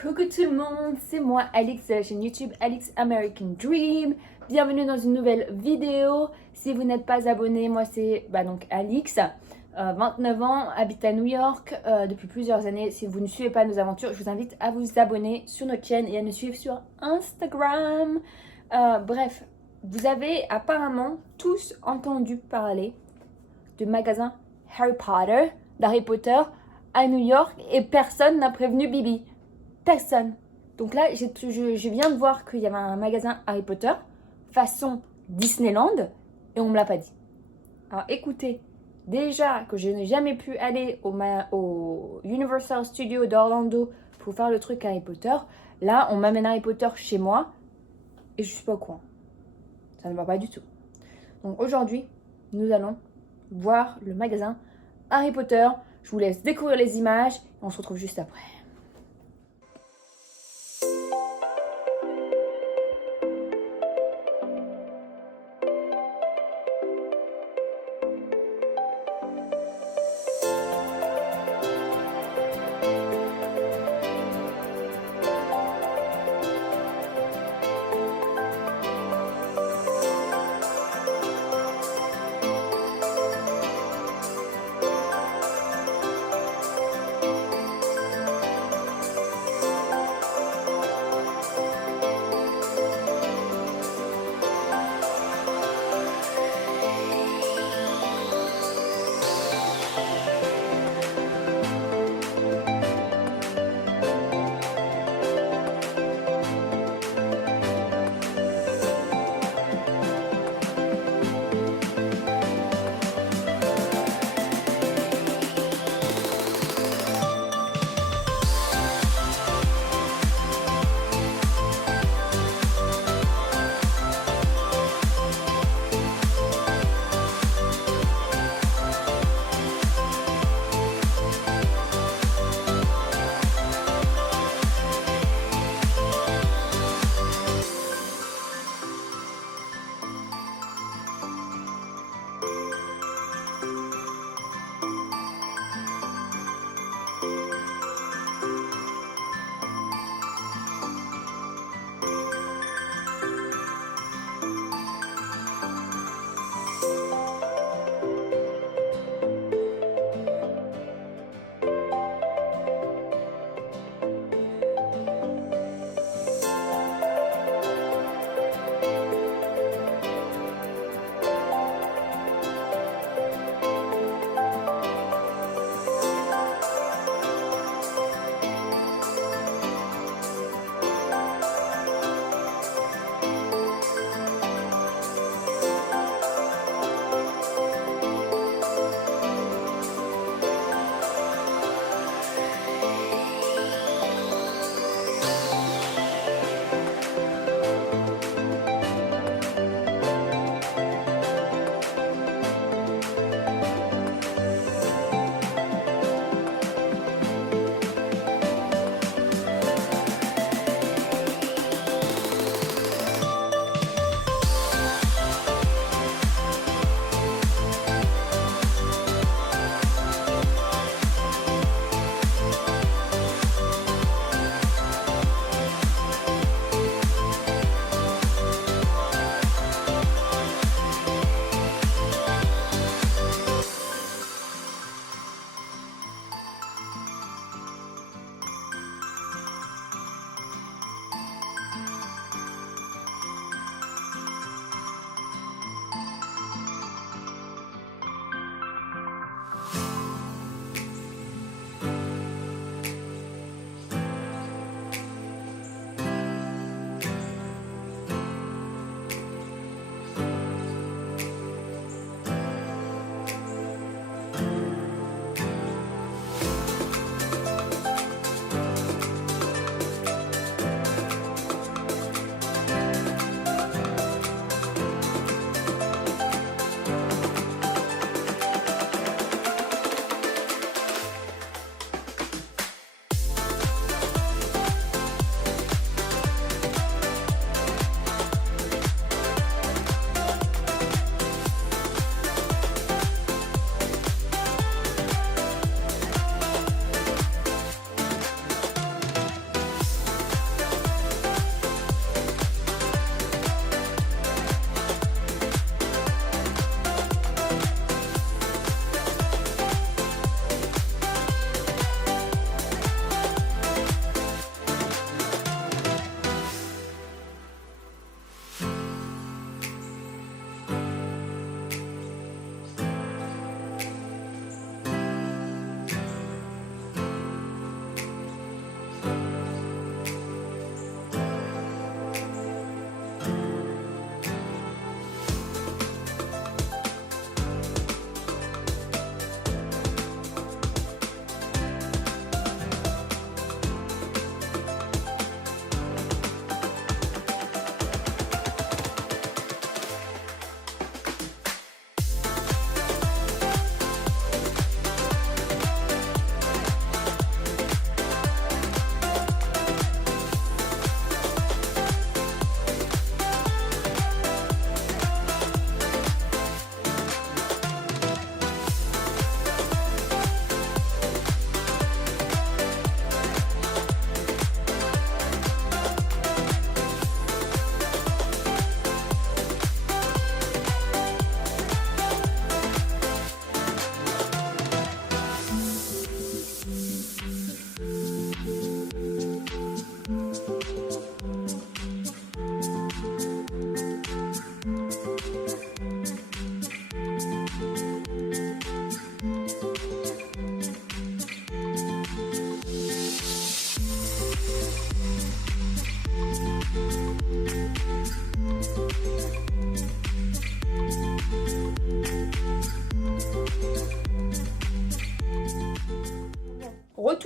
Coucou tout le monde, c'est moi Alix de la chaîne YouTube Alix American Dream. Bienvenue dans une nouvelle vidéo. Si vous n'êtes pas abonné, moi c'est donc Alix, 29 ans, habite à New York depuis plusieurs années. Si vous ne suivez pas nos aventures, je vous invite à vous abonner sur notre chaîne et à nous suivre sur Instagram. Bref, vous avez apparemment tous entendu parler du magasin Harry Potter, d'Harry Potter à New York et personne n'a prévenu Bibi. Personne. Donc là, je viens de voir qu'il y avait un magasin Harry Potter façon Disneyland et on me l'a pas dit. Alors écoutez, déjà que je n'ai jamais pu aller au Universal Studios d'Orlando pour faire le truc Harry Potter, là on m'amène Harry Potter chez moi et je suis pas au courant. Ça ne va pas du tout. Donc aujourd'hui, nous allons voir le magasin Harry Potter. Je vous laisse découvrir les images et on se retrouve juste après.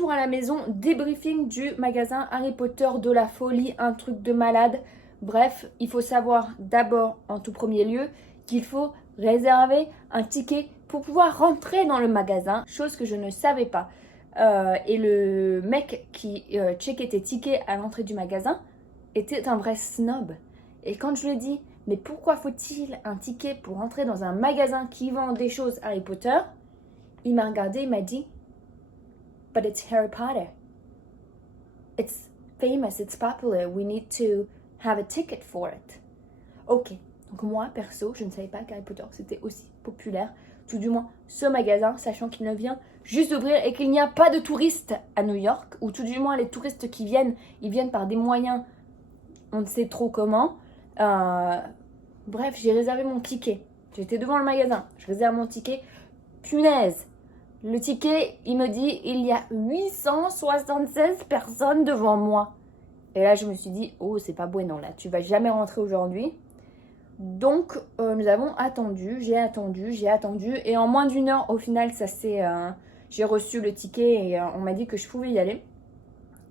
retour à la maison, débriefing du magasin Harry Potter de la folie, un truc de malade. Bref, il faut savoir d'abord, en tout premier lieu, qu'il faut réserver un ticket pour pouvoir rentrer dans le magasin, chose que je ne savais pas. Et le mec qui checkait tes tickets à l'entrée du magasin était un vrai snob. Et quand je lui ai dit, mais pourquoi faut-il un ticket pour entrer dans un magasin qui vend des choses Harry Potter? Il m'a regardé, il m'a dit, but it's Harry Potter. It's famous, it's popular, we need to have a ticket for it. Ok, donc moi, perso, je ne savais pas qu'Harry Potter c'était aussi populaire, tout du moins ce magasin, sachant qu'il ne vient juste d'ouvrir et qu'il n'y a pas de touristes à New York, ou tout du moins les touristes qui viennent, ils viennent par des moyens, on ne sait trop comment. Bref, j'ai réservé mon ticket. J'étais devant le magasin, je réserve mon ticket. Punaise, le ticket, il me dit, il y a 876 personnes devant moi. Et là, je me suis dit, oh, c'est pas bueno là, tu vas jamais rentrer aujourd'hui. Donc, nous avons attendu, j'ai attendu. Et en moins d'une heure, au final, j'ai reçu le ticket et on m'a dit que je pouvais y aller.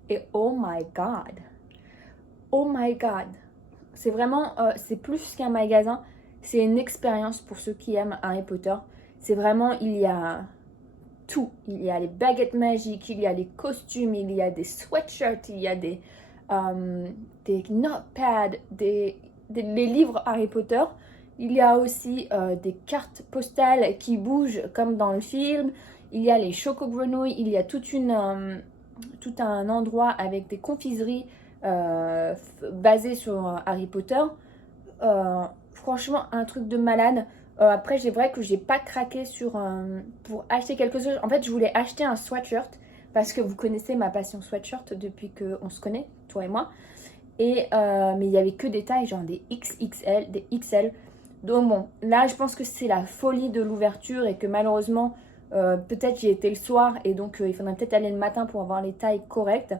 Et oh my god. C'est vraiment, c'est plus qu'un magasin, c'est une expérience pour ceux qui aiment Harry Potter. C'est vraiment, il y a tout. Il y a les baguettes magiques, il y a les costumes, il y a des sweatshirts, il y a des notepads, les livres Harry Potter. Il y a aussi des cartes postales qui bougent comme dans le film. Il y a les choco-grenouilles, il y a tout un endroit avec des confiseries basées sur Harry Potter. Franchement, un truc de malade. Après, c'est vrai que j'ai pas craqué pour acheter quelque chose. En fait, je voulais acheter un sweatshirt parce que vous connaissez ma passion sweatshirt depuis qu'on se connaît, toi et moi. Mais il y avait que des tailles, genre des XXL, des XL. Donc bon, là, je pense que c'est la folie de l'ouverture et que malheureusement, peut-être j'y étais le soir et donc il faudrait peut-être aller le matin pour avoir les tailles correctes.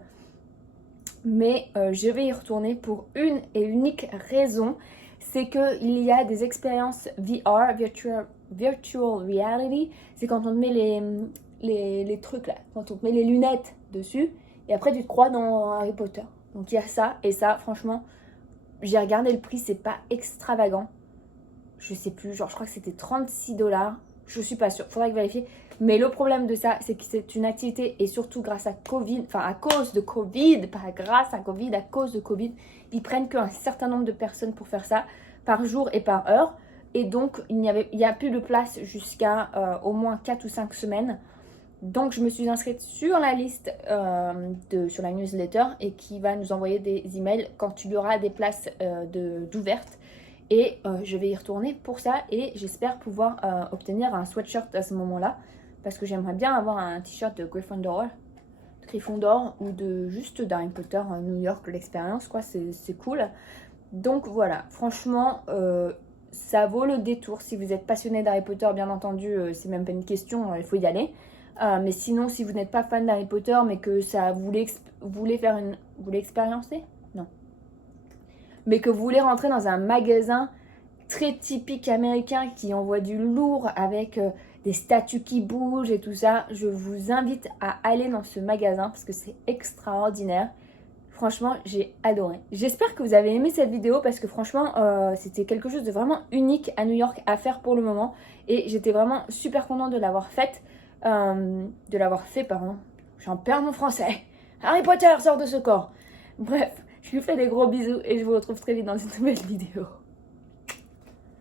Mais je vais y retourner pour une et unique raison. C'est qu'il y a des expériences VR, Virtual Reality. C'est quand on te met les trucs là, quand on te met les lunettes dessus. Et après, tu te crois dans Harry Potter. Donc il y a ça. Et ça, franchement, j'ai regardé le prix, c'est pas extravagant. Je sais plus, genre je crois que c'était 36$. Je suis pas sûre, faudrait que vérifier. Mais le problème de ça, c'est que c'est une activité et surtout grâce à Covid, enfin à cause de Covid, pas grâce à Covid, à cause de Covid, ils prennent qu'un certain nombre de personnes pour faire ça par jour et par heure. Et donc, il n'y a plus de place jusqu'à au moins 4 ou 5 semaines. Donc, je me suis inscrite sur la liste, sur la newsletter et qui va nous envoyer des emails quand il y aura des places d'ouvertes. Et je vais y retourner pour ça et j'espère pouvoir obtenir un sweatshirt à ce moment-là. Parce que j'aimerais bien avoir un t-shirt de Gryffondor ou juste d'Harry Potter New York, l'expérience, quoi, c'est cool. Donc voilà, franchement, ça vaut le détour. Si vous êtes passionné d'Harry Potter, bien entendu, c'est même pas une question, il faut y aller. Mais sinon, si vous n'êtes pas fan d'Harry Potter, mais que vous voulez expériencer? Non. Mais que vous voulez rentrer dans un magasin très typique américain qui envoie du lourd avec des statues qui bougent et tout ça, je vous invite à aller dans ce magasin parce que c'est extraordinaire. Franchement, j'ai adoré. J'espère que vous avez aimé cette vidéo parce que franchement, c'était quelque chose de vraiment unique à New York à faire pour le moment. Et j'étais vraiment super contente de l'avoir faite. Pardon. J'en perds mon français. Harry Potter sort de ce corps. Bref, je vous fais des gros bisous et je vous retrouve très vite dans une nouvelle vidéo.